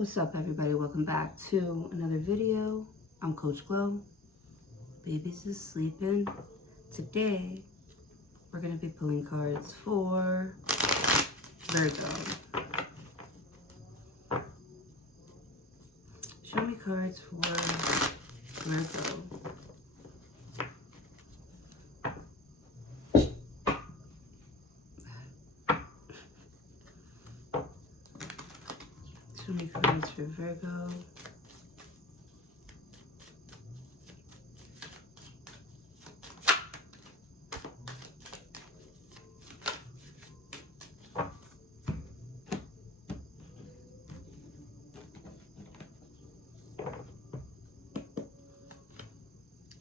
What's up, everybody? Welcome back to another video. I'm Coach Glow. Baby's is sleeping. Today we're going to be pulling cards for Virgo. Show me cards for Virgo. Show me cards for Virgo.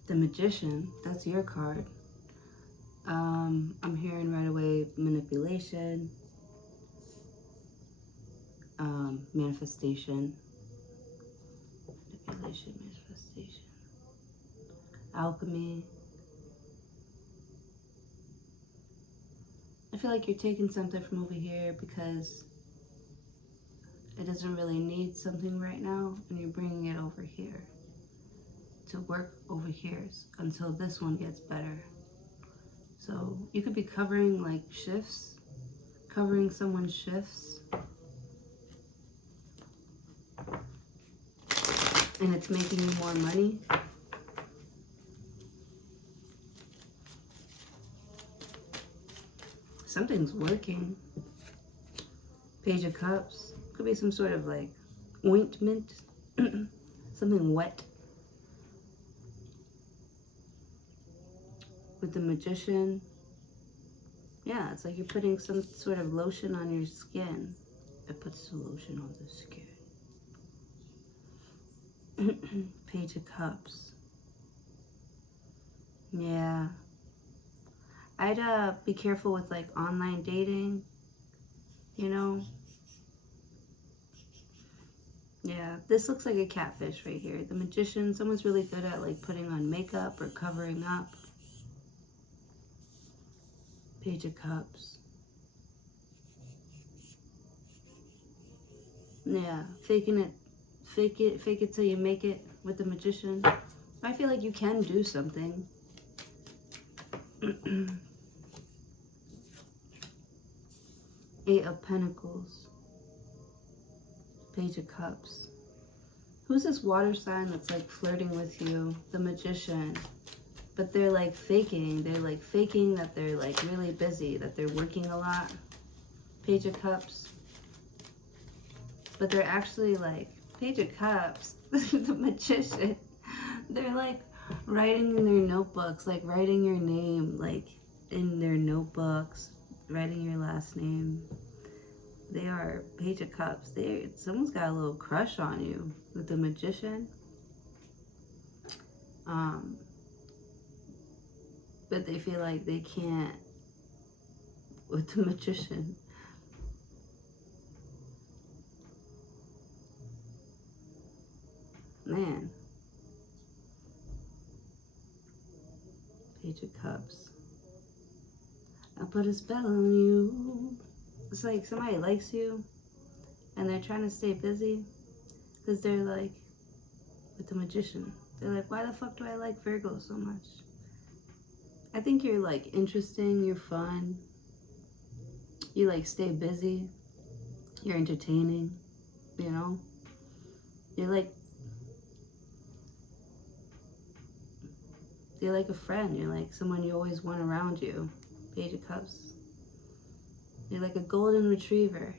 The Magician, that's your card. I'm hearing right away manipulation, manifestation, alchemy. I feel like you're taking something from over here because it doesn't really need something right now, and you're bringing it over here to work over here until this one gets better. So you could be covering like shifts, covering someone's shifts, and it's making you more money. Something's working. Page of Cups. Could be some sort of like ointment, something wet. With the Magician, yeah, it's like you're putting some sort of lotion on your skin. It puts the lotion on the skin. Page of Cups. Yeah. I'd be careful with like online dating, you know? Yeah, this looks like a catfish right here. The Magician, someone's really good at like putting on makeup or covering up. Page of Cups. Yeah, fake it till you make it with the Magician. I feel like you can do something. Eight of Pentacles. Page of Cups. Who's this water sign that's like flirting with you? The Magician. But they're like faking. They're like faking that they're like really busy, that they're working a lot. Page of Cups. But they're actually like, Page of Cups, the Magician. They're like writing in their notebooks, like writing your name, like in their notebooks, writing your last name. They are Page of Cups. Someone's got a little crush on you with the Magician. But they feel like they can't with the Magician. Man. Page of Cups. I'll put a spell on you. It's like somebody likes you and they're trying to stay busy because they're like, with the Magician, they're like, why the fuck do I like Virgo so much? I think you're like interesting, you're fun, you like stay busy, you're entertaining, you know? You're like a friend, you're like someone you always want around you. Page of Cups. You're like a golden retriever.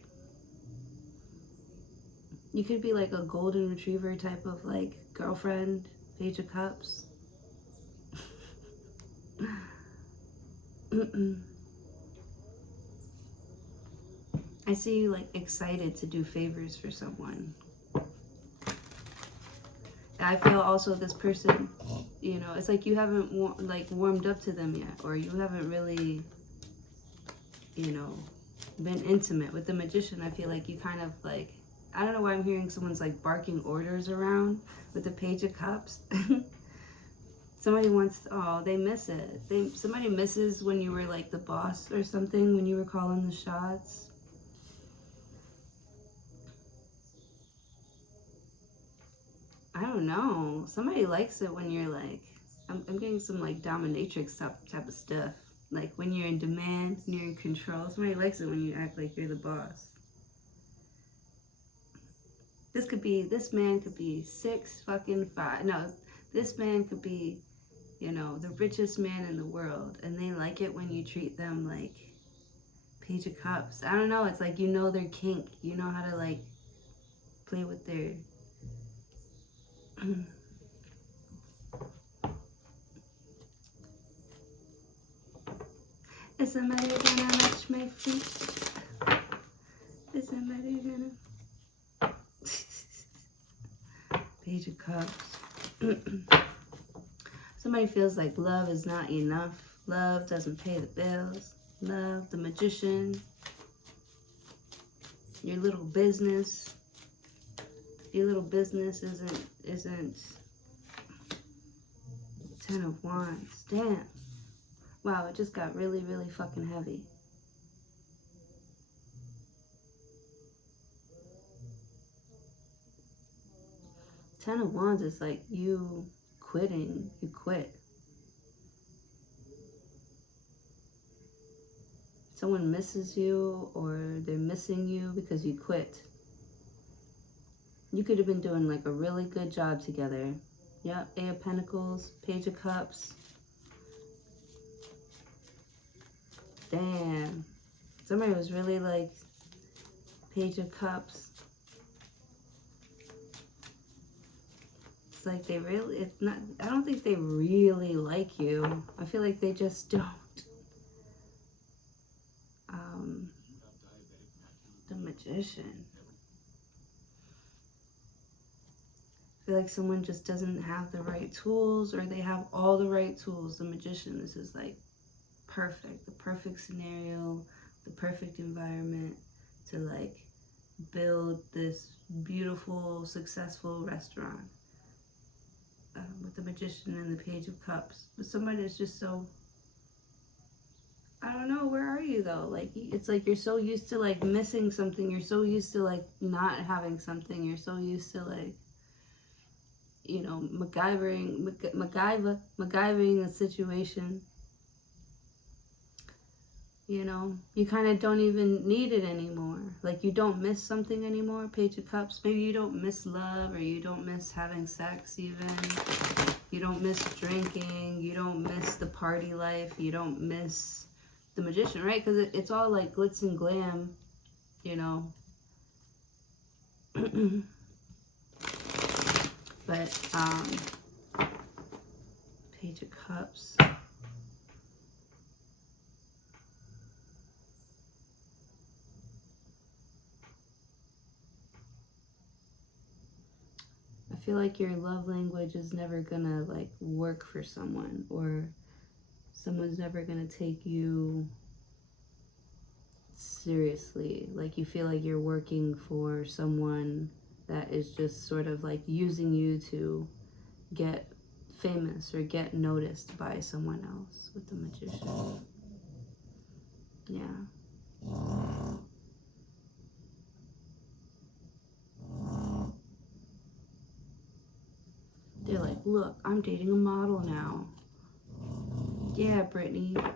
You could be like a golden retriever type of like girlfriend. Page of Cups. I see you like excited to do favors for someone. I feel also this person, you know, it's like you haven't warmed up to them yet, or you haven't really, you know, been intimate. With the Magician, I feel like you kind of like, I don't know why I'm hearing someone's like barking orders around with the Page of Cups. Somebody wants, oh, they miss it. Somebody misses when you were like the boss or something, when you were calling the shots. I don't know. Somebody likes it when you're like, I'm getting some like dominatrix type of stuff. Like when you're in demand, when you're in control. Somebody likes it when you act like you're the boss. This man could be 6'5". No, this man could be, you know, the richest man in the world. And they like it when you treat them like Page of Cups. I don't know. It's like, you know, their kink. You know how to like play with their... Is somebody gonna match my feet? Is somebody gonna... Page of Cups. Somebody feels like love is not enough. Love doesn't pay the bills. Love, the Magician. Your little business. Your little business isn't 10 of Wands. Damn. Wow, it just got really, really fucking heavy. Ten of Wands is like you quitting. You quit. Someone misses you or they're missing you because you quit. You could have been doing like a really good job together. Yep, Eight of Pentacles, Page of Cups. Damn. Somebody was really like Page of Cups. It's like they really, it's not, I don't think they really like you. I feel like they just don't. The Magician. I feel like someone just doesn't have the right tools, or they have all the right tools. The Magician, this is like perfect. The perfect scenario, the perfect environment to like build this beautiful, successful restaurant. With the Magician and the Page of Cups. But somebody is just so... I don't know, where are you though? Like, it's like you're so used to like missing something. You're so used to like not having something. You're so used to like, you know, MacGyvering the situation. You know, you kind of don't even need it anymore. Like, you don't miss something anymore, Page of Cups. Maybe you don't miss love, or you don't miss having sex even. You don't miss drinking. You don't miss the party life. You don't miss the Magician, right? Because it's all like glitz and glam, you know. But, Page of Cups. I feel like your love language is never gonna like work for someone, or someone's never gonna take you seriously. Like, you feel like you're working for someone that is just sort of like using you to get famous or get noticed by someone else with the Magician. Yeah. They're like, look, I'm dating a model now. Yeah, Brittany, you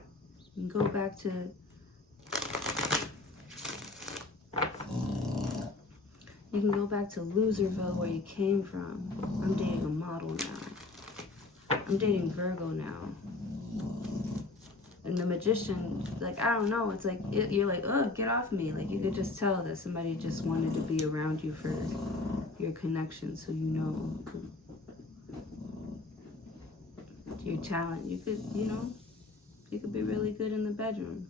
can go back to... You can go back to Loserville, where you came from. I'm dating a model now. I'm dating Virgo now. And the Magician, like, I don't know, it's like, you're like, ugh, get off me. Like, you could just tell that somebody just wanted to be around you for your connection, so you know your talent. You could, you know, you could be really good in the bedroom.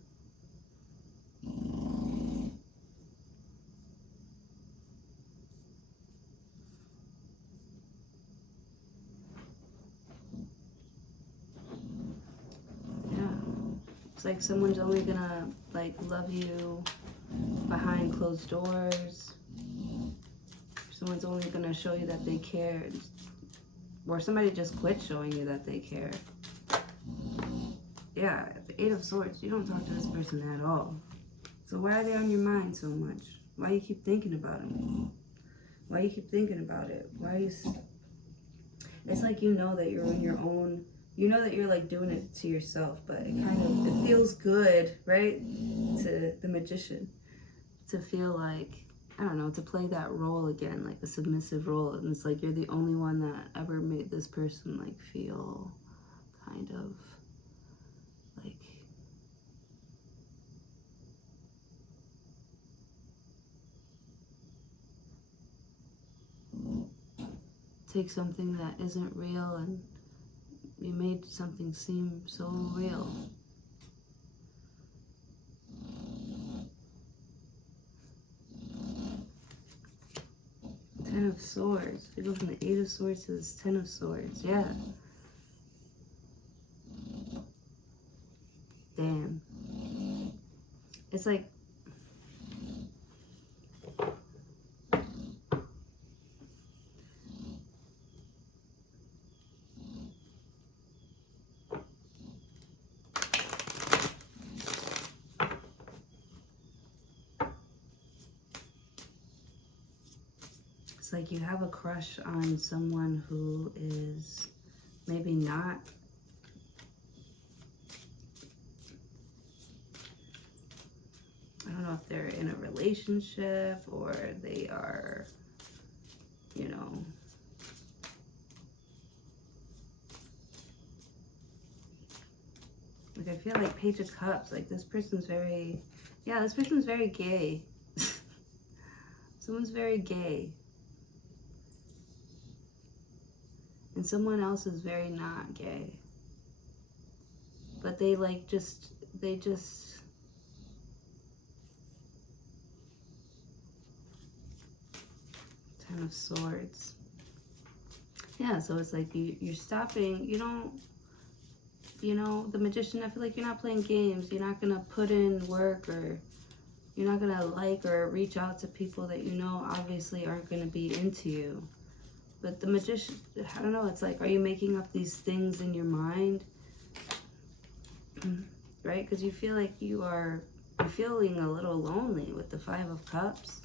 Yeah. It's like someone's only gonna, like, love you behind closed doors. Someone's only gonna show you that they care. Or somebody just quit showing you that they care. Yeah, the Eight of Swords, you don't talk to this person at all. So why are they on your mind so much? Why you keep thinking about them? Why you keep thinking about it? Why you... It's like you know that you're on your own. You know that you're like doing it to yourself, but it feels good, right? To the Magician, to feel like, I don't know, to play that role again, like a submissive role. And it's like you're the only one that ever made this person like feel kind of like, take something that isn't real and you made something seem so real. Ten of Swords. We go from the Eight of Swords to this Ten of Swords. Yeah. Damn. It's like, it's like you have a crush on someone who is maybe not, I don't know if they're in a relationship or they are, you know, like I feel like Page of Cups, like this person's very, yeah, this person's very gay. Someone's very gay. And someone else is very not gay. But they like just, they just, Ten of Swords. Yeah, so it's like you're stopping, you don't, you know, the Magician, I feel like you're not playing games. You're not going to put in work, or you're not going to like or reach out to people that you know obviously aren't going to be into you. But the Magician, I don't know, it's like, are you making up these things in your mind? Right? Because you feel like you're feeling a little lonely with the Five of Cups.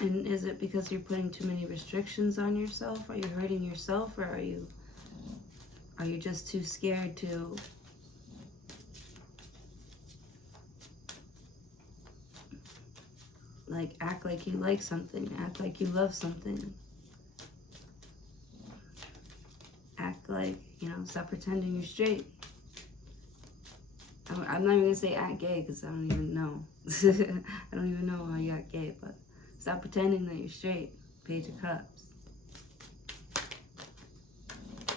And is it because you're putting too many restrictions on yourself? Are you hurting yourself, or are you just too scared to like act like you like something, act like you love something, act like, you know, stop pretending you're straight. I'm not even gonna say act gay because I don't even know. I don't even know how you got gay, but stop pretending that you're straight. Page of Cups.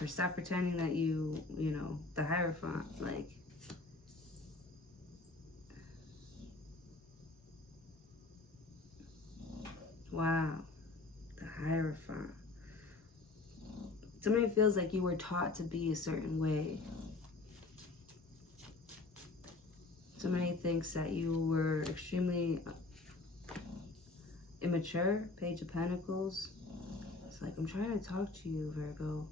Or stop pretending that you know, the Hierophant, like. Wow. The Hierophant. Somebody feels like you were taught to be a certain way. Somebody thinks that you were extremely immature. Page of Pentacles. It's like, I'm trying to talk to you, Virgo.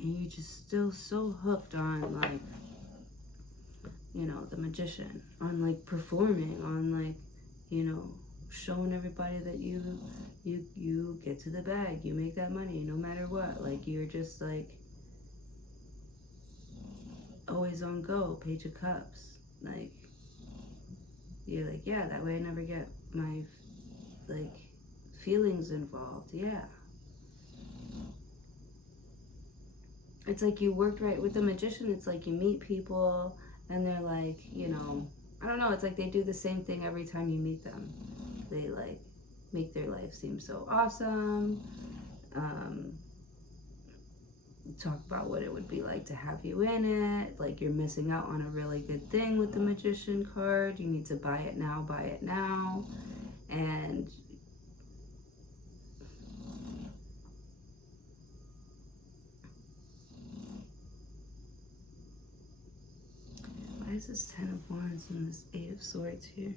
And you're just still so hooked on, like, you know, the Magician. On, like, performing. On, like, you know, showing everybody that you get to the bag. You make that money no matter what. Like, you're just, like, always on go. Page of Cups. Like, you're like, yeah, that way I never get my, like, feelings involved. Yeah. It's like you worked right with the Magician. It's like you meet people and they're like, you know, I don't know, it's like they do the same thing every time you meet them. They like make their life seem so awesome. Talk about what it would be like to have you in it. Like you're missing out on a really good thing with the Magician card. You need to buy it now, buy it now. And why is this Ten of Wands and this Eight of Swords here?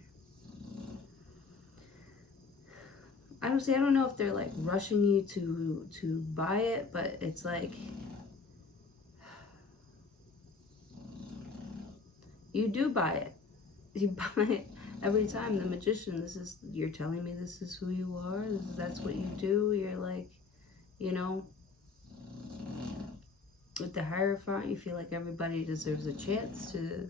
Honestly, I don't know if they're like rushing you to buy it, but it's like you do buy it. You buy it, Every time, the Magician, you're telling me this is who you are, that's what you do. You're like, you know, with the Hierophant, you feel like everybody deserves a chance to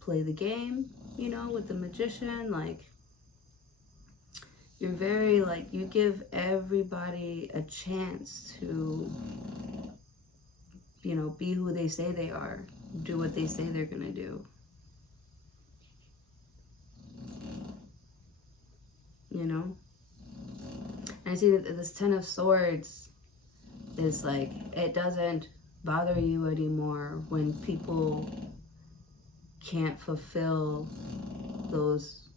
play the game, you know, with the Magician. Like, you're very, like, you give everybody a chance to, you know, be who they say they are, do what they say they're gonna do. You know? And I see that this Ten of Swords is like, it doesn't bother you anymore when people can't fulfill those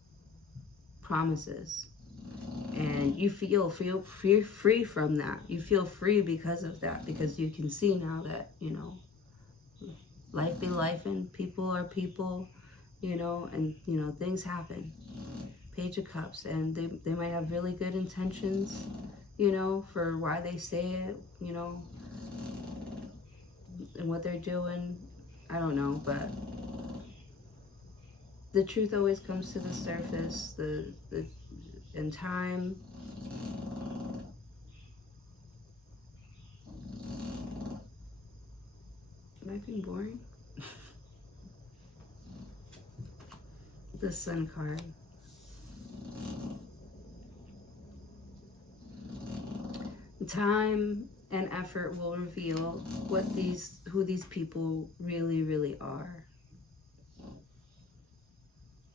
promises. And you feel free from that. You feel free because of that, because you can see now that, you know, life be life and people are people, you know, and, you know, things happen. Page of Cups, and they might have really good intentions, you know, for why they say it, you know, and what they're doing. I don't know, but the truth always comes to the surface. In time. Am I being boring? The Sun card. Time and effort will reveal who these people really are.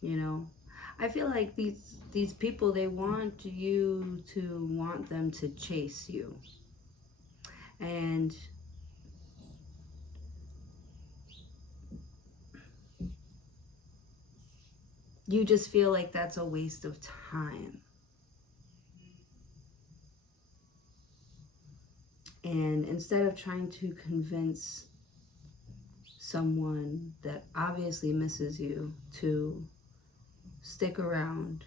You know, I feel like these people, they want you to want them to chase you, and you just feel like that's a waste of time. And instead of trying to convince someone that obviously misses you to stick around,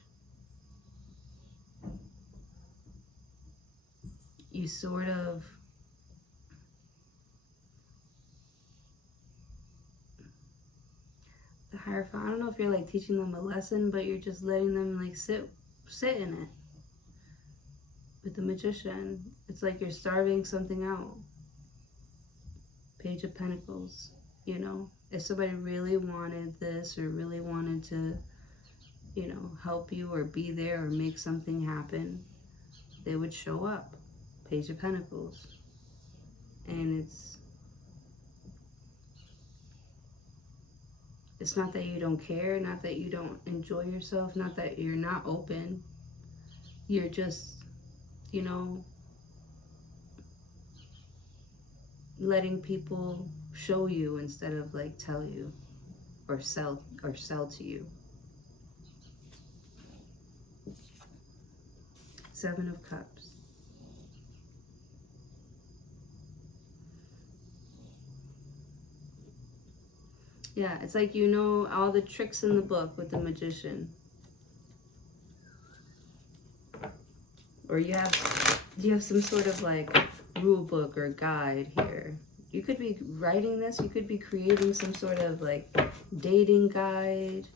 you sort of the Hierophant, I don't know if you're like teaching them a lesson, but you're just letting them like sit in it. With the Magician, it's like you're starving something out. Page of Pentacles, you know, if somebody really wanted this or really wanted to, you know, help you or be there or make something happen, they would show up. Page of Pentacles. And it's not that you don't care, not that you don't enjoy yourself, not that you're not open. You're just, you know, letting people show you instead of like tell you or sell to you. Seven of Cups. Yeah, it's like you know all the tricks in the book with the Magician. Or you have some sort of like rule book or guide here. You could be writing this, you could be creating some sort of like dating guide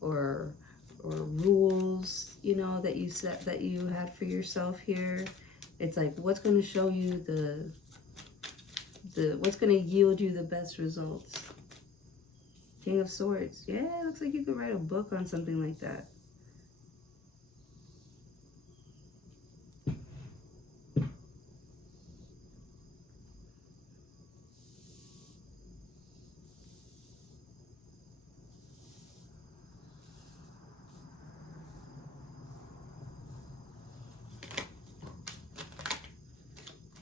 or rules, you know, that you had for yourself here. It's like what's going to show you what's going to yield you the best results. King of Swords. Yeah, it looks like you could write a book on something like that.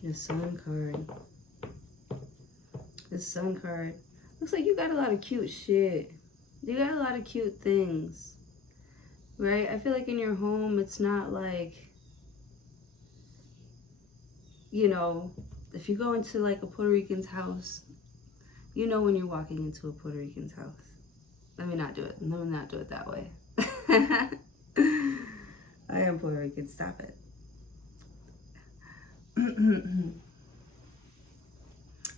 The Sun card. The Sun card. Looks like you got a lot of cute shit. You got a lot of cute things. Right? I feel like in your home, it's not like, you know, if you go into like a Puerto Rican's house, you know when you're walking into a Puerto Rican's house. Let me not do it. Let me not do it that way. I am Puerto Rican. Stop it.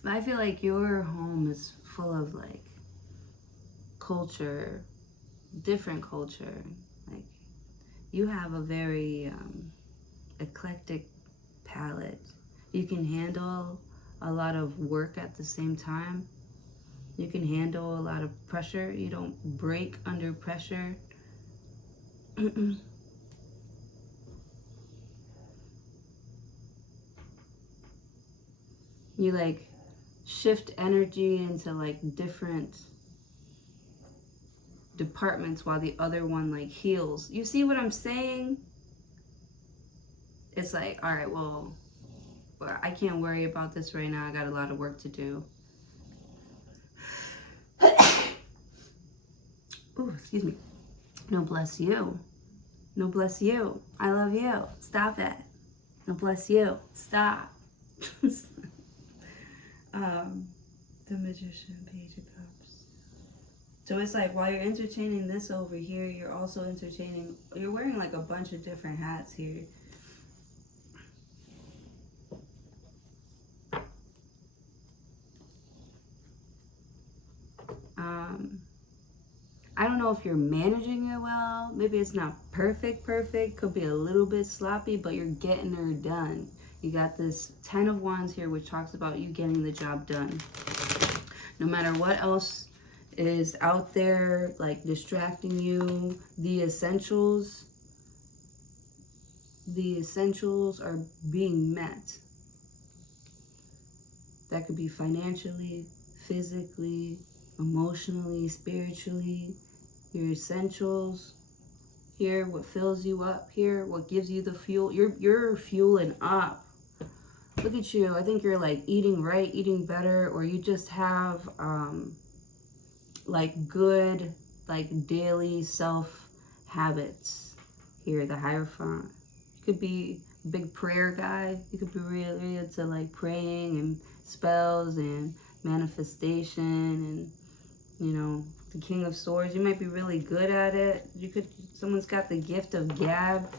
But I feel like your home is full of like culture, different culture. Like you have a very eclectic palette. You can handle a lot of work at the same time. You can handle a lot of pressure. You don't break under pressure. You like shift energy into like different departments while the other one like heals. You see what I'm saying? It's like, all right, well, I can't worry about this right now. I got a lot of work to do. Ooh, excuse me. No, bless you. No, bless you. I love you. Stop it. No, bless you. Stop. The Magician, Page of Cups. So it's like while you're entertaining this over here, you're also entertaining, you're wearing like a bunch of different hats here. I don't know if you're managing it well. Maybe it's not perfect. Could be a little bit sloppy, but you're getting her done. You got this 10 of Wands here, which talks about you getting the job done. No matter what else is out there, like distracting you, the essentials are being met. That could be financially, physically, emotionally, spiritually. Your essentials here, what fills you up here, what gives you the fuel. You're fueling up. Look at you. I think you're like eating right, eating better, or you just have like good like daily self habits here. The Hierophant. You could be a big prayer guy. You could be really into like praying and spells and manifestation, and you know, the King of Swords. You might be really good at it. Someone's got the gift of gab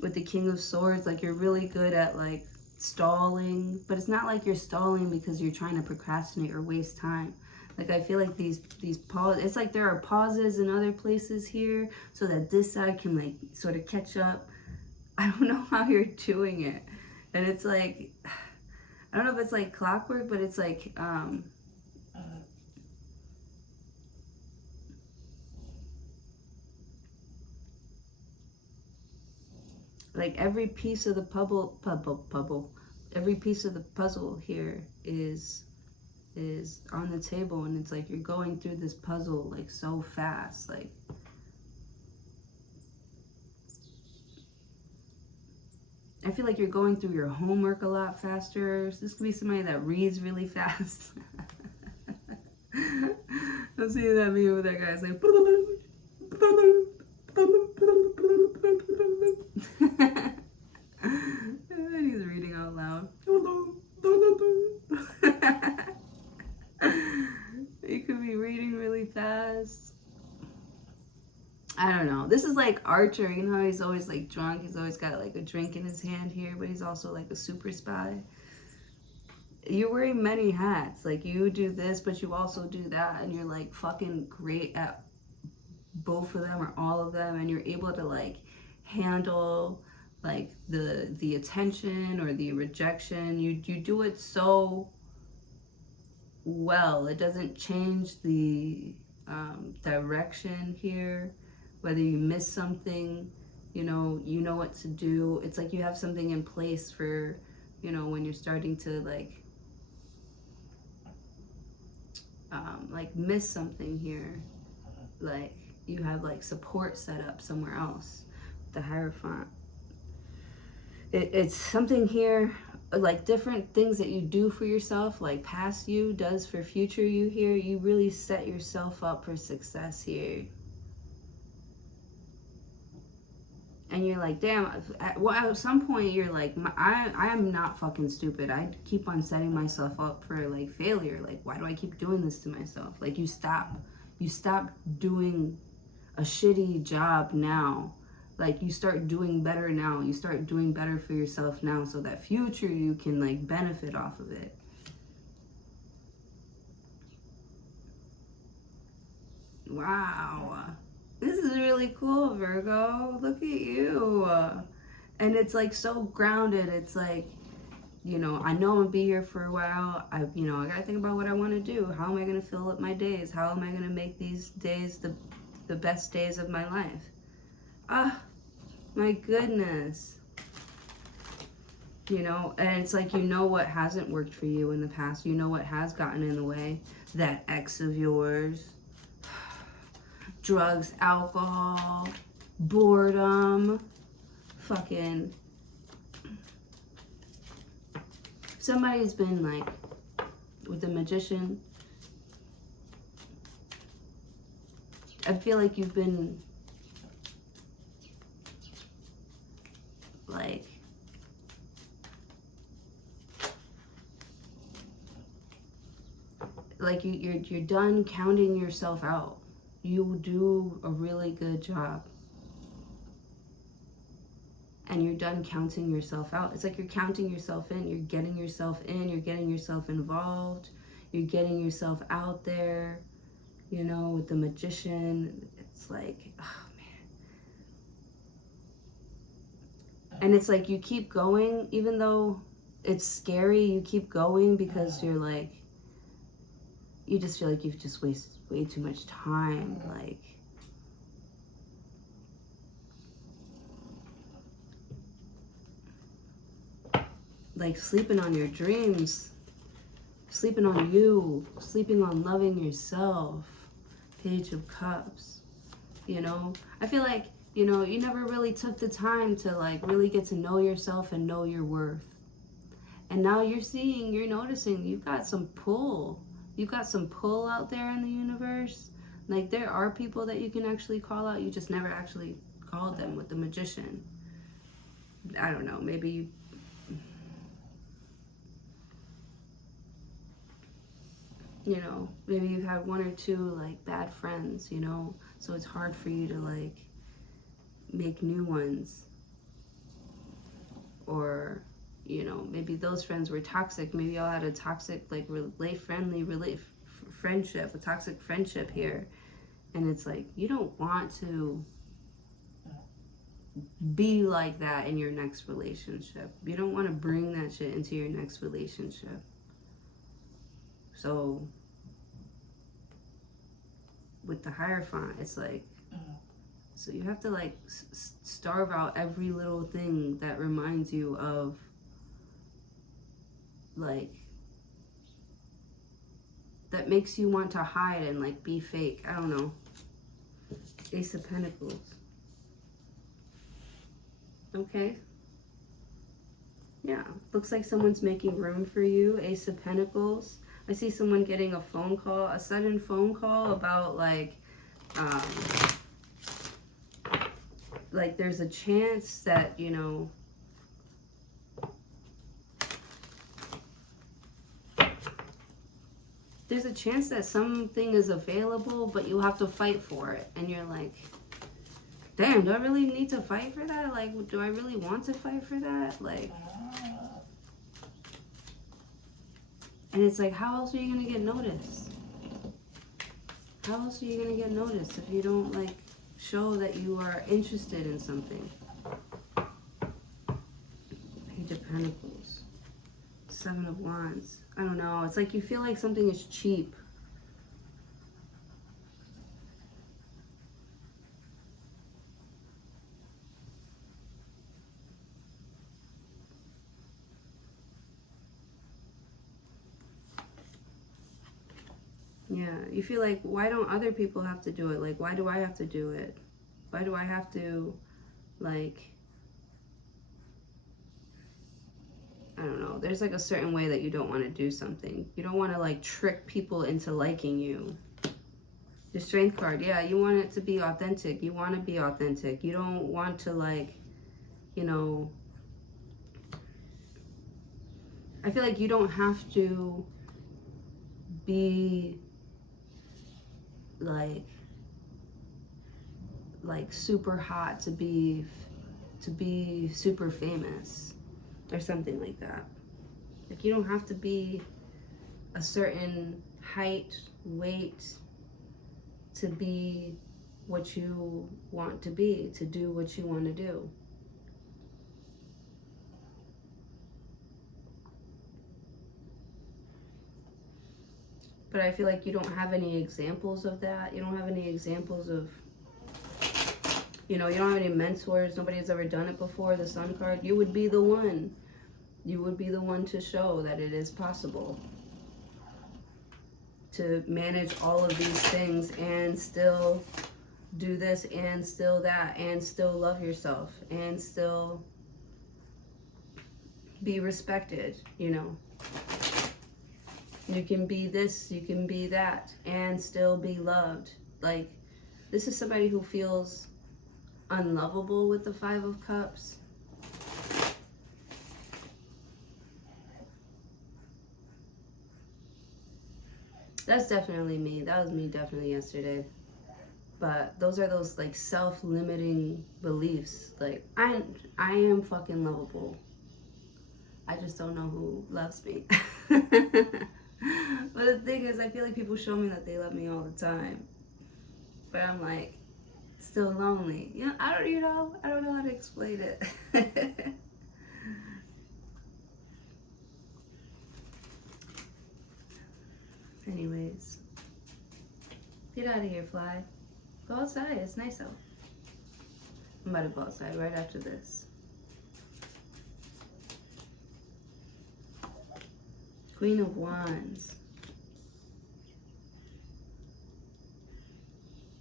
with the King of Swords. Like you're really good at like stalling, but it's not like you're stalling because you're trying to procrastinate or waste time. Like I feel like these pauses, it's like there are pauses in other places here so that this side can like sort of catch up. I don't know how you're doing it. And it's like, I don't know if it's like clockwork, but it's like every piece of the every piece of the puzzle here is on the table, and it's like you're going through this puzzle like so fast. Like I feel like you're going through your homework a lot faster. This could be somebody that reads really fast. I'm seeing that meme with that guy. It's like and he's reading out loud. You could be reading really fast. I don't know. This is like Archer. You know how he's always like drunk? He's always got like a drink in his hand here, but he's also like a super spy. You're wearing many hats. Like you do this, but you also do that, and you're like fucking great at both of them or all of them, and you're able to like handle like the attention or the rejection. You do it so well. It doesn't change the direction here. Whether you miss something, you know what to do. It's like you have something in place for, you know, when you're starting to like miss something here. Like you have like support set up somewhere else. The Hierophant. It's something here, like different things that you do for yourself, like past you does for future you here. You really set yourself up for success here. And you're like, damn, at some point you're like, I am not fucking stupid. I keep on setting myself up for like failure. Like, why do I keep doing this to myself? Like you stop doing a shitty job now. Like you start doing better now. You start doing better for yourself now so that future you can like benefit off of it. Wow. This is really cool, Virgo. Look at you. And it's like so grounded. It's like, you know, I know I'm gonna be here for a while. I gotta think about what I want to do. How am I gonna fill up my days? How am I gonna make these days the best days of my life? Ah, my goodness. You know, and it's like, you know what hasn't worked for you in the past. You know what has gotten in the way. That ex of yours. Drugs, alcohol, boredom, fucking. Somebody's been like, with the Magician, I feel like you've been like you're done counting yourself out. You do a really good job. And you're done counting yourself out. It's like you're counting yourself in. You're getting yourself in. You're getting yourself involved. You're getting yourself out there. You know, with the Magician, it's like, oh man. And it's like you keep going, even though it's scary, you keep going because you're like, you just feel like you've just wasted way too much time. Like sleeping on your dreams, sleeping on you, sleeping on loving yourself. Page of Cups, you know? I feel like, you know, you never really took the time to like really get to know yourself and know your worth. And now you're noticing you've got some pull. You've got some pull out there in the universe. Like there are people that you can actually call out. You just never actually called them with the Magician. I don't know, maybe you know, maybe you've had one or two like bad friends, you know, so it's hard for you to like make new ones. Or, you know, maybe those friends were toxic. Maybe y'all had a toxic, like, friendship, a toxic friendship here. And it's like, you don't want to be like that in your next relationship. You don't want to bring that shit into your next relationship. So, with the Hierophant, it's like, so you have to like starve out every little thing that reminds you of like, that makes you want to hide and like be fake. I don't know. Ace of Pentacles. Okay. Yeah, looks like someone's making room for you. Ace of Pentacles. I see someone getting a phone call, a sudden phone call about like there's a chance that, you know, there's a chance that something is available, but you'll have to fight for it. And you're like, damn, do I really need to fight for that? Like, do I really want to fight for that? Like, and it's like, how else are you going to get noticed? How else are you going to get noticed if you don't, like, show that you are interested in something? Page of Pentacles. Seven of Wands. I don't know. It's like you feel like something is cheap. Yeah, you feel like, why don't other people have to do it? Like, why do I have to do it? Why do I have to, like, I don't know. There's like a certain way that you don't want to do something. You don't want to like trick people into liking you. The Strength card, yeah, you want it to be authentic. You want to be authentic. You don't want to like, you know, I feel like you don't have to be like super hot to be super famous or something like that. Like you don't have to be a certain height, weight to be what you want to be, to do what you want to do. But I feel like you don't have any examples of that. You don't have any examples of, you know, you don't have any mentors. Nobody's ever done it before. The Sun card, you would be the one. You would be the one to show that it is possible to manage all of these things and still do this and still that and still love yourself and still be respected, you know. You can be this, you can be that, and still be loved. Like, this is somebody who feels unlovable with the Five of Cups. That's definitely me. That was me definitely yesterday. But those are those like self-limiting beliefs. Like, I am fucking lovable. I just don't know who loves me. But the thing is, I feel like people show me that they love me all the time. But I'm like, still lonely. You know, I don't know how to explain it. Anyways, get out of here, fly. Go outside. It's nice out. I'm about to go outside right after this. Queen of Wands.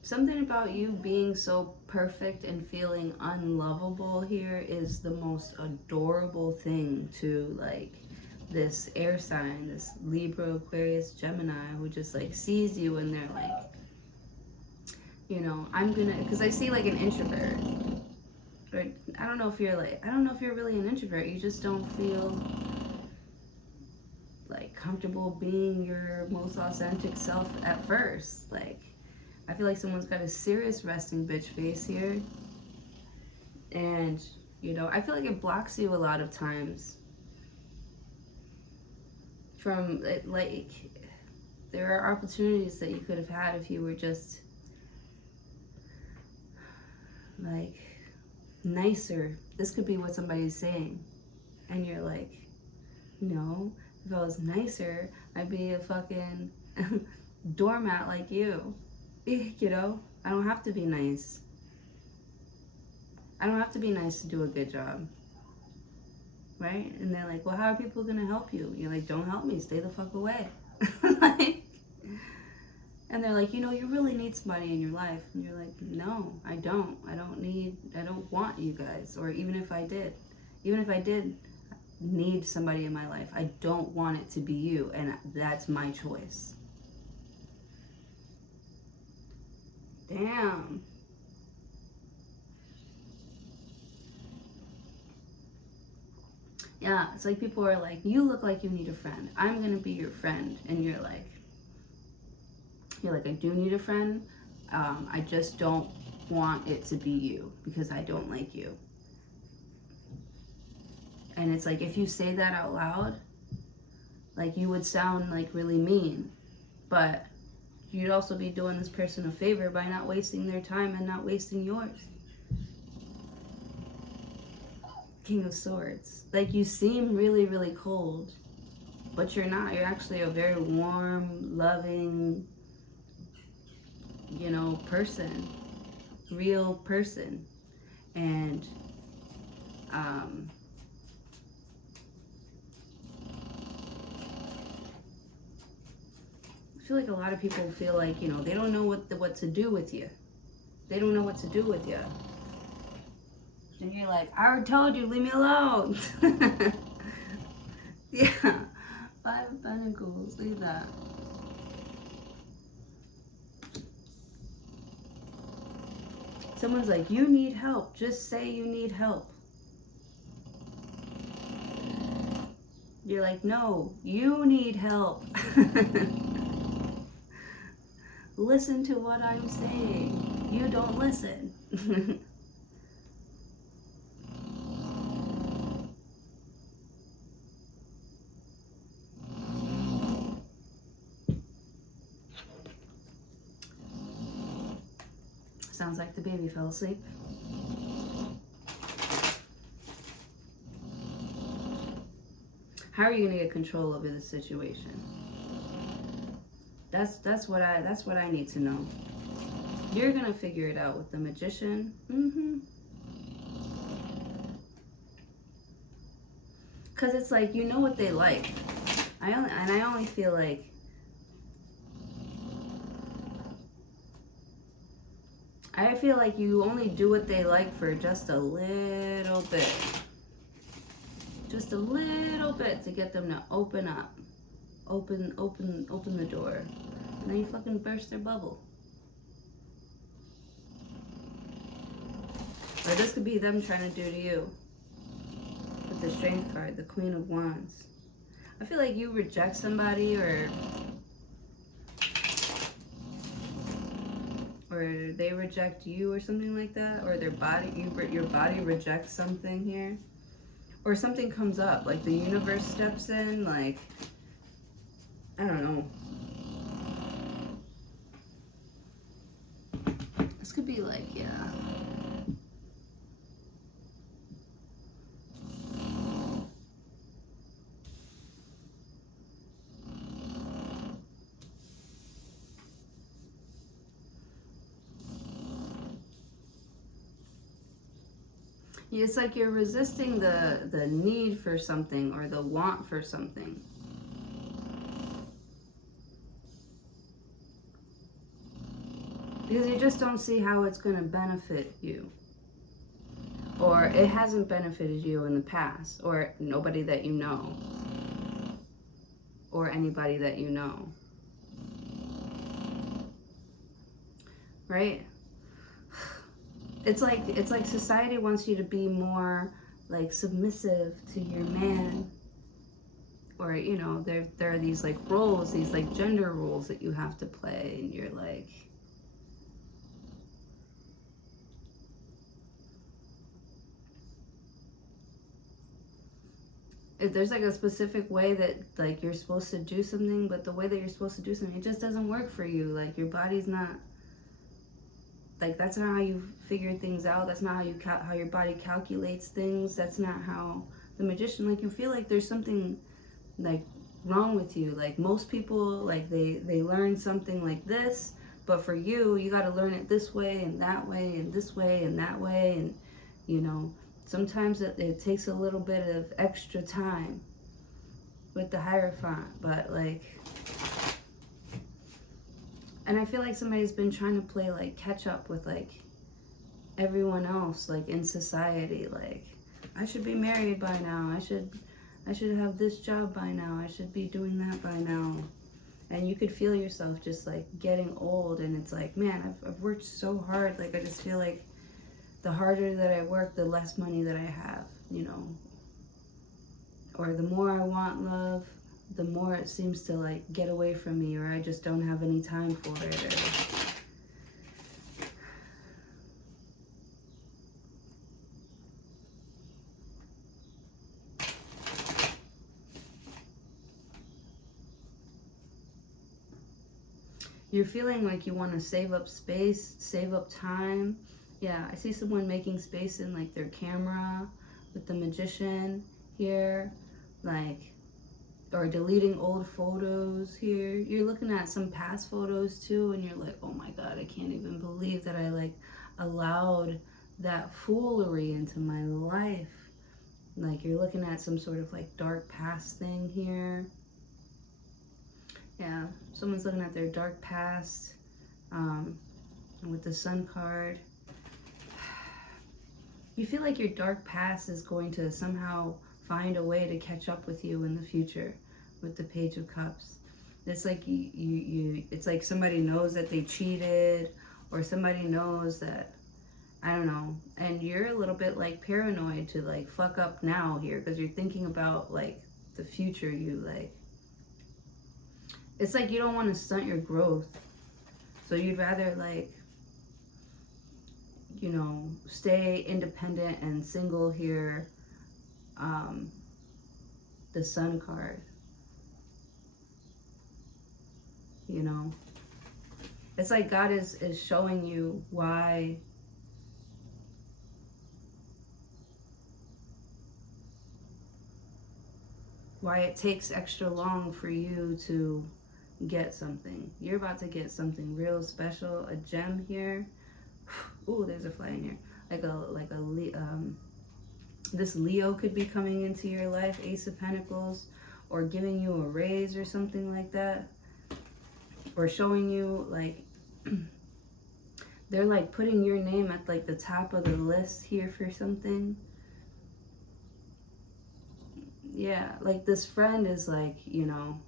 Something about you being so perfect and feeling unlovable here is the most adorable thing to, like, this air sign, this Libra, Aquarius, Gemini, who just like sees you and they're like, you know, I'm gonna, because I see like an introvert, or I don't know if you're really an introvert. You just don't feel like comfortable being your most authentic self at first. Like, I feel like someone's got a serious resting bitch face here. And, you know, I feel like it blocks you a lot of times from, like, there are opportunities that you could have had if you were just, like, nicer. This could be what somebody's saying. And you're like, no, if I was nicer, I'd be a fucking doormat like you. You know, I don't have to be nice. I don't have to be nice to do a good job. Right? And they're like, well, how are people going to help you? You're like, don't help me. Stay the fuck away. Like, and they're like, you know, you really need somebody in your life. And you're like, no, I don't. I don't want you guys. Or even if I did need somebody in my life, I don't want it to be you. And that's my choice. Damn. Yeah, it's like people are like, you look like you need a friend. I'm gonna be your friend. And you're like, I do need a friend. I just don't want it to be you because I don't like you. And it's like, if you say that out loud, like, you would sound like really mean, but you'd also be doing this person a favor by not wasting their time and not wasting yours. King of Swords. Like, you seem really, really cold, but you're not. You're actually a very warm, loving, you know, person. Real person. And, I feel like a lot of people feel like, you know, they don't know what to do with you. They don't know what to do with you. And you're like, I already told you, leave me alone. Yeah. Five of Pentacles, leave that. Someone's like, you need help. Just say you need help. You're like, no, you need help. Listen to what I'm saying. You don't listen. Sounds like the baby fell asleep. How are you gonna get control over the situation? That's what I need to know. You're gonna figure it out with the Magician. Cause it's like, you know what they like. I only feel like you only do what they like for just a little bit. Just a little bit to get them to open up. Open the door. And then you fucking burst their bubble. Or this could be them trying to do to you. With the Strength card, the Queen of Wands. I feel like you reject somebody, or they reject you or something like that, or your body rejects something here, or something comes up, like the universe steps in, like, I don't know. This could be like, yeah. It's like you're resisting the need for something, or the want for something. Because you just don't see how it's going to benefit you. Or it hasn't benefited you in the past. Or nobody that you know. Or anybody that you know. Right? It's like society wants you to be more like submissive to your man. Or, you know, there are these like roles, these like gender roles that you have to play, and you're like, there's like a specific way that like you're supposed to do something, but the way that you're supposed to do something, it just doesn't work for you. Like, your body's not, like, that's not how you figure things out. That's not how how your body calculates things. That's not how the Magician, like, you feel like there's something like wrong with you. Like, most people, like, they learn something like this, but for you, you got to learn it this way and that way and this way and that way. And, you know, sometimes it takes a little bit of extra time with the Hierophant, but like, and I feel like somebody's been trying to play like catch up with like everyone else, like in society. Like, I should be married by now. I should have this job by now. I should be doing that by now. And you could feel yourself just like getting old, and it's like, man, I've worked so hard. Like, I just feel like the harder that I work, the less money that I have, you know. Or the more I want love, the more it seems to like get away from me, or I just don't have any time for it. Or you're feeling like you want to save up space, save up time. Yeah, I see someone making space in like their camera with the Magician here, like, or deleting old photos here. You're looking at some past photos too, and you're like, oh my God, I can't even believe that I like allowed that foolery into my life. Like, you're looking at some sort of like dark past thing here. Yeah, someone's looking at their dark past, and with the Sun card, you feel like your dark past is going to somehow find a way to catch up with you in the future with the Page of Cups. It's like it's like somebody knows that they cheated, or somebody knows that, I don't know, and you're a little bit like paranoid to like fuck up now here, because you're thinking about like the future. You like, it's like you don't want to stunt your growth, so you'd rather like, you know, stay independent and single here. The Sun card, you know, It's like God is showing you why it takes extra long for you to get something. You're about to get something real special, a gem here. Ooh, there's a fly in here. This Leo could be coming into your life, Ace of Pentacles, or giving you a raise or something like that, or showing you like they're like putting your name at like the top of the list here for something. Yeah, like this friend is like, you know,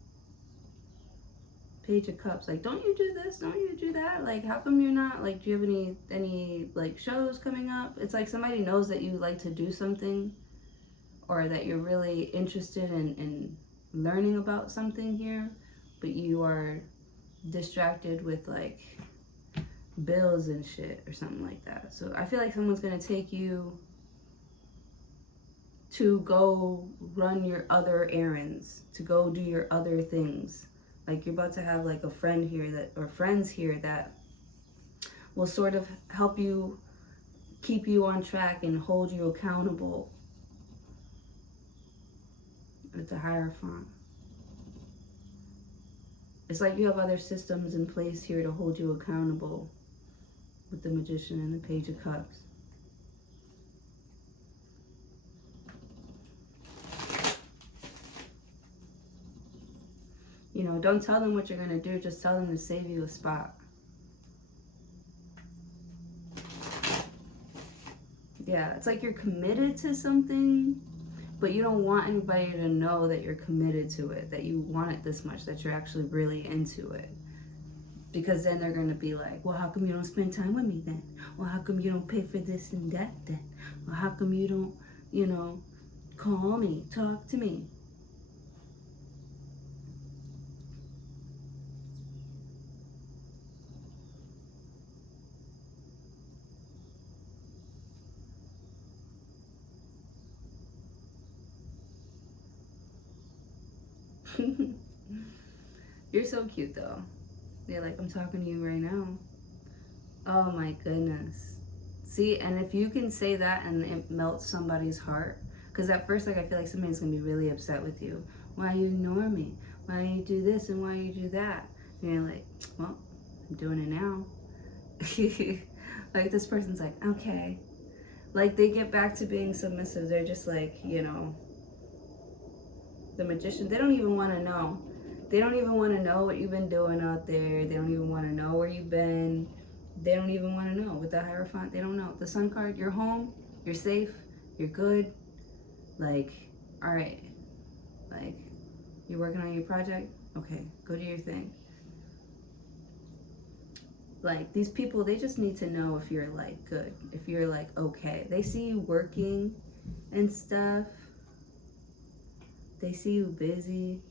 Page of Cups, like, don't you do this, don't you do that, like, how come you're not, like, do you have any like shows coming up? It's like somebody knows that you like to do something, or that you're really interested in learning about something here, but you are distracted with like bills and shit or something like that. So I feel like someone's gonna take you to go run your other errands, to go do your other things. Like you're about to have like a friend here that, or friends here that will sort of help you, keep you on track and hold you accountable with the Hierophant. It's like you have other systems in place here to hold you accountable with the Magician and the Page of Cups. You know, don't tell them what you're going to do. Just tell them to save you a spot. Yeah, it's like you're committed to something, but you don't want anybody to know that you're committed to it, that you want it this much, that you're actually really into it. Because then they're going to be like, well, how come you don't spend time with me then? Well, how come you don't pay for this and that then? Well, how come you don't, you know, call me, talk to me? You're so cute though. They're like, I'm talking to you right now. Oh my goodness. See, and if you can say that and it melts somebody's heart, because at first, like, I feel like somebody's gonna be really upset with you. Why you ignore me? Why you do this and why you do that? And you're like, well, I'm doing it now. Like this person's like, okay. Like they get back to being submissive. They're just like, you know, the Magician. They don't even want to know. They don't even want to know what you've been doing out there. They don't even want to know where you've been. They don't even want to know. With the Hierophant, they don't know. The Sun card, you're home, you're safe, you're good. Like, all right. Like, you're working on your project? Okay, go do your thing. Like, these people, they just need to know if you're, like, good. If you're, like, okay. They see you working and stuff. They see you busy.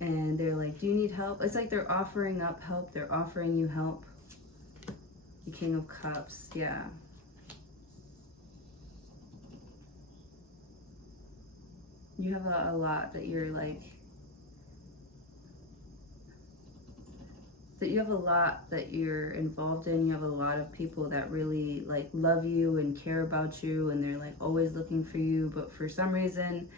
And they're like, do you need help? It's like they're offering up help. They're offering you help. The King of Cups, yeah. You have a lot that you're like, that you have a lot that you're involved in. You have a lot of people that really like love you and care about you, and they're like always looking for you, but for some reason,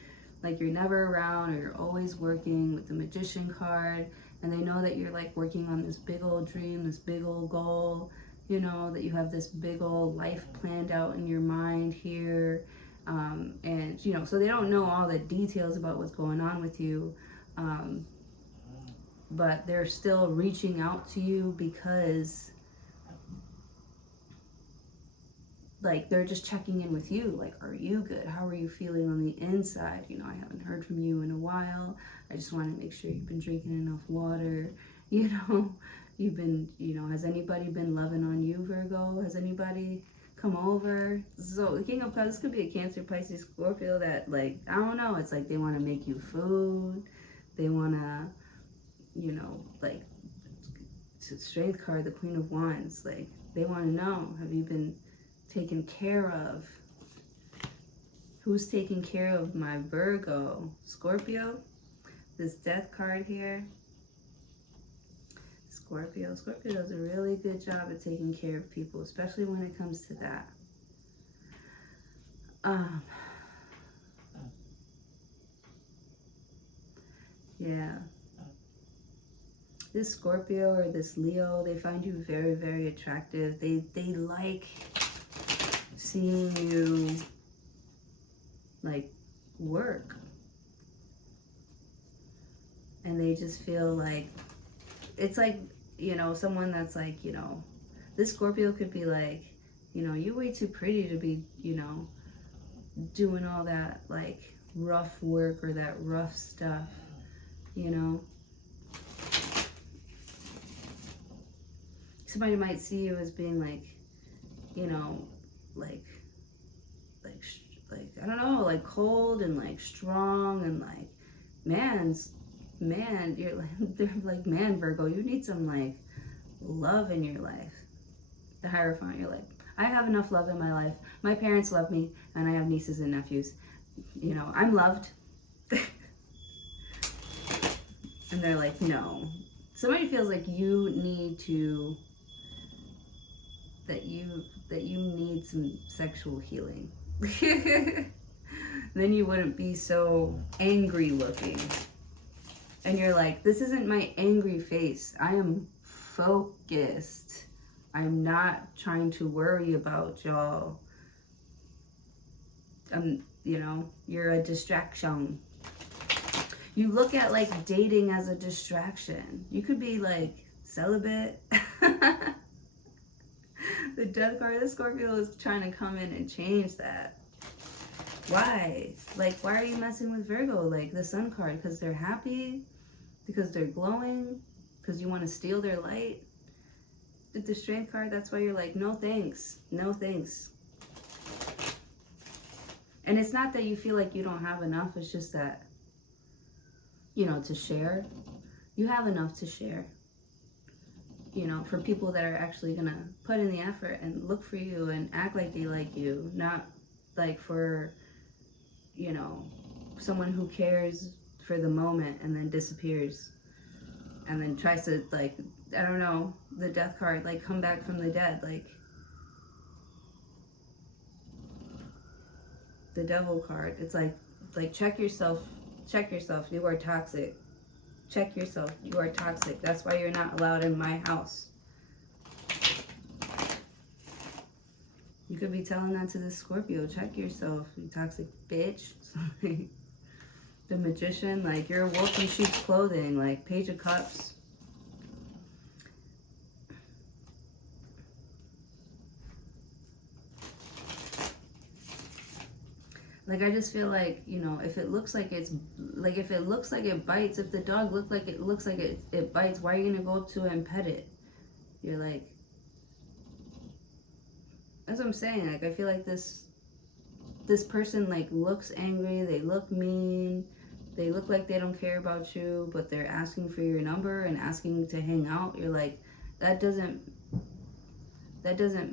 like you're never around, or you're always working with the Magician card, and they know that you're like working on this big old dream, this big old goal, you know, that you have this big old life planned out in your mind here. And you know, so they don't know all the details about what's going on with you, but they're still reaching out to you because like they're just checking in with you, like, are you good? How are you feeling on the inside? You know, I haven't heard from you in a while. I just want to make sure you've been drinking enough water. You know, you've been, you know, has anybody been loving on you, Virgo? Has anybody come over? So the King of Cups, this could be a Cancer, Pisces, Scorpio that, like, I don't know, it's like they want to make you food. They want to, you know, like, Strength card, the Queen of Wands, like, they want to know, have you been taken care of? Who's taking care of my Virgo? Scorpio, this Death card here. Scorpio. Scorpio does a really good job at taking care of people, especially when it comes to that. Yeah. This Scorpio or this Leo, they find you very, very attractive. They like seeing you like work. And they just feel like, it's like, you know, someone that's like, you know, this Scorpio could be like, you know, you're way too pretty to be, you know, doing all that like rough work or that rough stuff, you know. Somebody might see you as being like, you know, like I don't know, like cold and like strong and like, man, you're like, they're like, man, Virgo, you need some like love in your life. The Hierophant, you're like, I have enough love in my life. My parents love me, and I have nieces and nephews. You know, I'm loved. And they're like, no. Somebody feels like you need to, that you need some sexual healing. Then you wouldn't be so angry looking. And you're like, this isn't my angry face. I am focused. I'm not trying to worry about y'all. You know, you're a distraction. You look at like dating as a distraction. You could be like celibate. The Death card, the Scorpio is trying to come in and change that. Why? Like, why are you messing with Virgo? Like the Sun card, because they're happy, because they're glowing, because you want to steal their light. The Strength card, that's why you're like, no thanks, no thanks. And it's not that you feel like you don't have enough, it's just that, you know, to share, you have enough to share. You know, for people that are actually gonna put in the effort and look for you and act like they like you, not like for, you know, someone who cares for the moment and then disappears and then tries to, like, I don't know, the Death card, like, come back from the dead, like the Devil card. It's like check yourself, you are toxic. Check yourself, you are toxic. That's why you're not allowed in my house. You could be telling that to this Scorpio. Check yourself, you toxic bitch. The Magician, like, you're a wolf in sheep's clothing. Like, Page of Cups. Like, I just feel like, you know, if it looks like it's, like, if it looks like it bites, if the dog looks like it bites, why are you going to go up to it and pet it? You're like, that's what I'm saying. Like, I feel like this person, like, looks angry, they look mean, they look like they don't care about you, but they're asking for your number and asking to hang out. You're like, that doesn't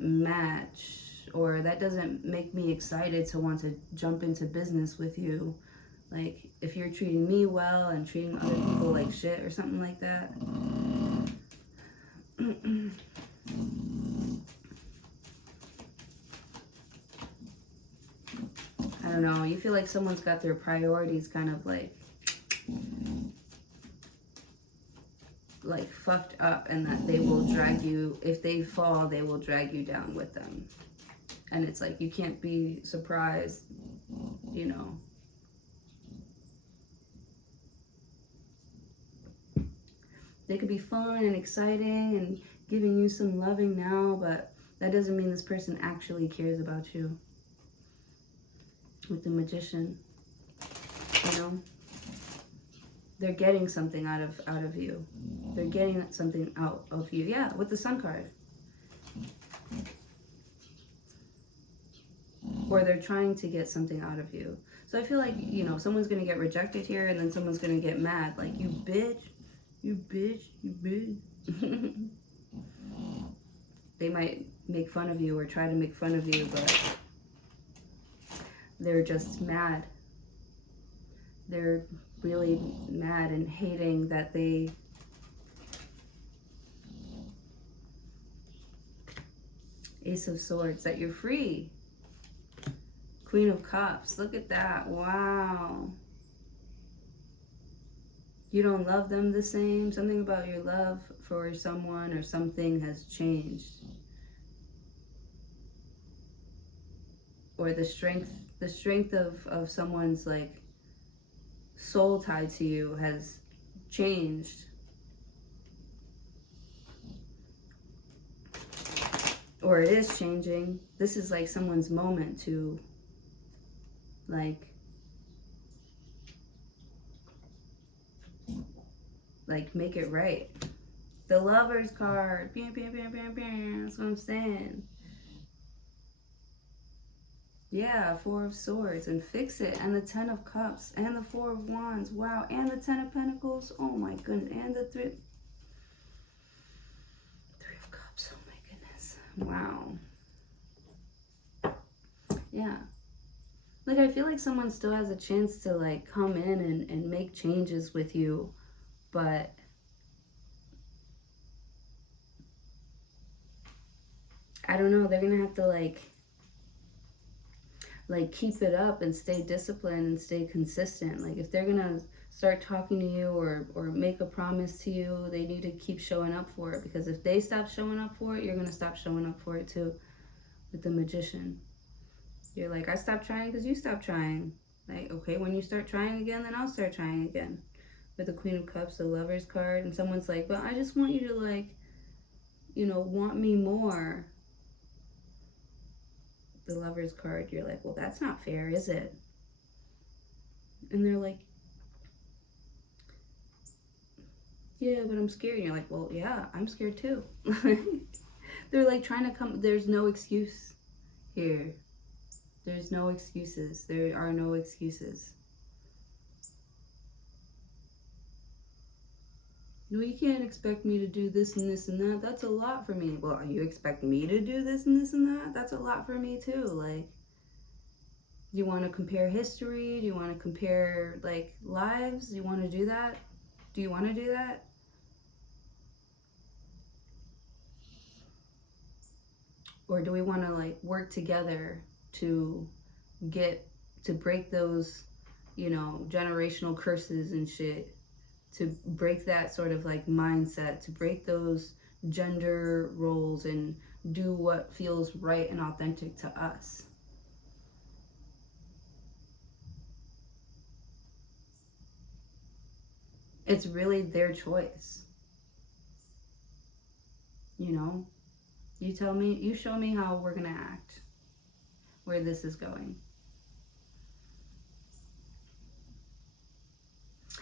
match. Or that doesn't make me excited to want to jump into business with you. Like, if you're treating me well and treating other people like shit or something like that. I don't know. You feel like someone's got their priorities kind of like fucked up, and that they will drag you, if they fall, they will drag you down with them. And it's like, you can't be surprised, you know. They could be fun and exciting and giving you some loving now, but that doesn't mean this person actually cares about you. With the Magician, you know, they're getting something out of you. They're getting something out of you. Yeah, with the Sun card. Or they're trying to get something out of you. So I feel like, you know, someone's going to get rejected here, and then someone's going to get mad. Like, you bitch, you bitch, you bitch. They might make fun of you or try to make fun of you, but they're just mad. They're really mad and hating that they Ace of Swords, that you're free. Queen of Cups, look at that. Wow. You don't love them the same. Something about your love for someone or something has changed. Or the strength of someone's like soul tied to you has changed. Or it is changing. This is like someone's moment to like make it right. The Lovers card. Bam, bam, bam, bam, bam. That's what I'm saying. Yeah, Four of Swords, and fix it. And the Ten of Cups, and the Four of Wands. Wow, and the Ten of Pentacles. Oh my goodness. And the Three of Cups. Oh my goodness. Wow. Yeah. Like, I feel like someone still has a chance to like come in and make changes with you, but I don't know, they're gonna have to like keep it up and stay disciplined and stay consistent. Like, if they're gonna start talking to you or make a promise to you, they need to keep showing up for it, because if they stop showing up for it, you're gonna stop showing up for it too. With the Magician, you're like, I stopped trying because you stopped trying. Like, okay, when you start trying again, then I'll start trying again. With the Queen of Cups, the Lovers card, and someone's like, but I just want you to like, you know, want me more. The Lovers card, you're like, well, that's not fair, is it? And they're like, yeah, but I'm scared. And you're like, well, yeah, I'm scared too. They're like trying to come, there's no excuse here. There's no excuses. There are no excuses. No, you can't expect me to do this and this and that. That's a lot for me. Well, you expect me to do this and this and that? That's a lot for me too. Like, do you want to compare history? Do you want to compare like lives? Do you want to do that? Do you want to do that? Or do we want to like work together to break those, you know, generational curses and shit, to break that sort of like mindset, to break those gender roles and do what feels right and authentic to us? It's really their choice. You know, you tell me, you show me how we're gonna act, where this is going.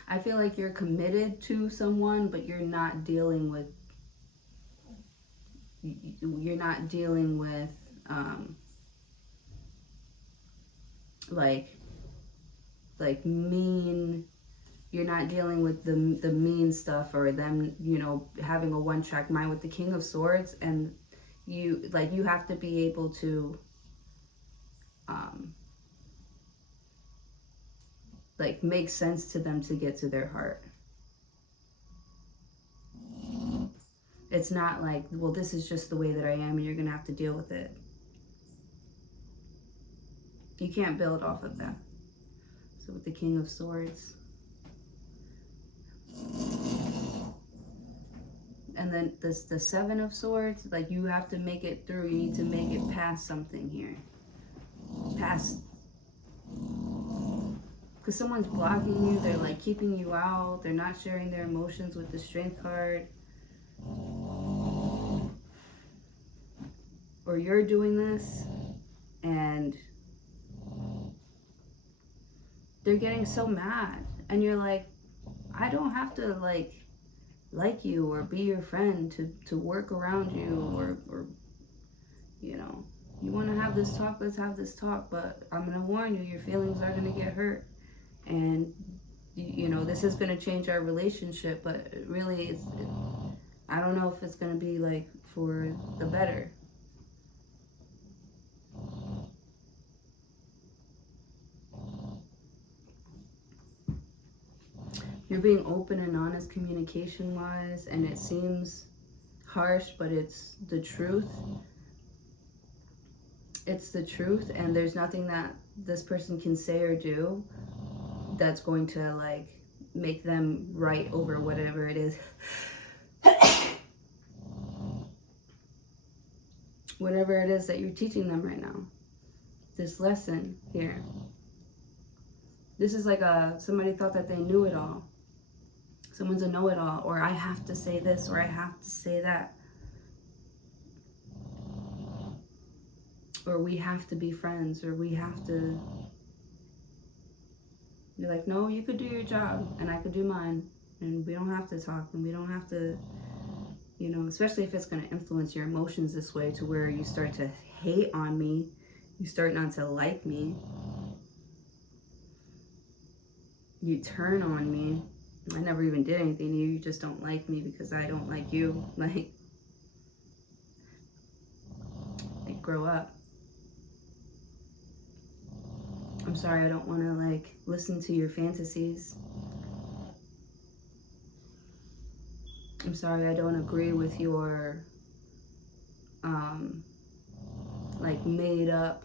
I feel like you're committed to someone, but you're not dealing with like mean, you're not dealing with the mean stuff, or them, you know, having a one-track mind. With the King of Swords, and you have to be able to like make sense to them to get to their heart. It's not like, well, this is just the way that I am and you're gonna have to deal with it. You can't build off of that. So with the King of Swords, and then this, the Seven of Swords, like, you have to make it through. You need to make it past something here. Past, because someone's blocking you. They're like keeping you out. They're not sharing their emotions with the Strength card. Or you're doing this and they're getting so mad, and you're like, I don't have to like you or be your friend to work around you, or you know, you want to have this talk, let's have this talk, but I'm going to warn you, your feelings are going to get hurt, and you know, this is going to change our relationship, but really I don't know if it's going to be like for the better. You're being open and honest communication-wise, and it seems harsh, but it's the truth. it's the truth, and there's nothing that this person can say or do that's going to like make them right over whatever it is. Whatever it is that you're teaching them right now. This lesson here. This is like somebody thought that they knew it all. Someone's a know-it-all, or I have to say this, or I have to say that. Or we have to be friends, or we have to... You're like, no, you could do your job, and I could do mine, and we don't have to talk, and we don't have to, you know, especially if it's going to influence your emotions this way to where you start to hate on me, you start not to like me, you turn on me. I never even did anything to you, you just don't like me because I don't like you. Like grow up. I'm sorry, I don't want to like listen to your fantasies. I'm sorry, I don't agree with your like made up,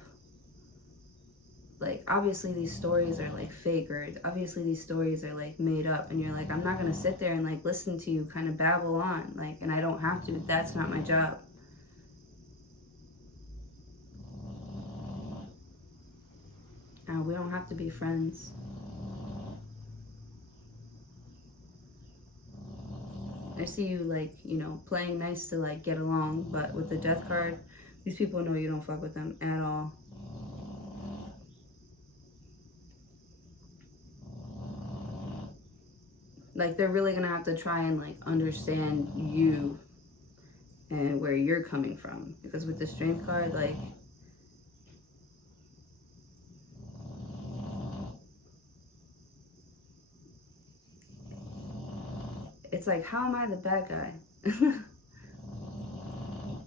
like obviously these stories are like fake, or obviously these stories are like made up, and you're like, I'm not gonna sit there and like listen to you kind of babble on, like, and I don't have to. That's not my job. We don't have to be friends. I see you like, you know, playing nice to like get along, but with the death card, these people know you don't fuck with them at all. Like they're really gonna have to try and like understand you and where you're coming from, because with the Strength card, like it's like, how am I the bad guy?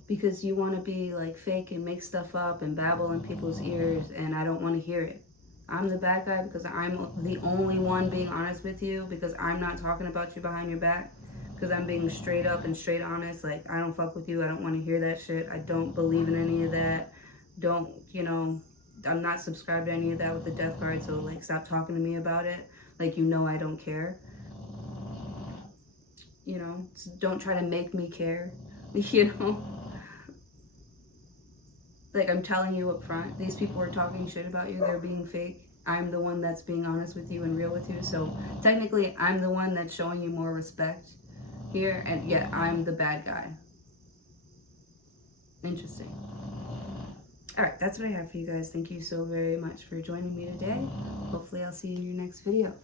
Because you want to be like fake and make stuff up and babble in people's ears, and I don't want to hear it. I'm the bad guy because I'm the only one being honest with you, because I'm not talking about you behind your back, because I'm being straight up and straight honest. Like, I don't fuck with you. I don't want to hear that shit. I don't believe in any of that. Don't, you know, I'm not subscribed to any of that with the death card, so like stop talking to me about it. Like, you know I don't care. You know, so don't try to make me care. You know? Like, I'm telling you up front, these people are talking shit about you. They're being fake. I'm the one that's being honest with you and real with you. So technically, I'm the one that's showing you more respect here. And yet, I'm the bad guy. Interesting. All right, that's what I have for you guys. Thank you so very much for joining me today. Hopefully, I'll see you in your next video.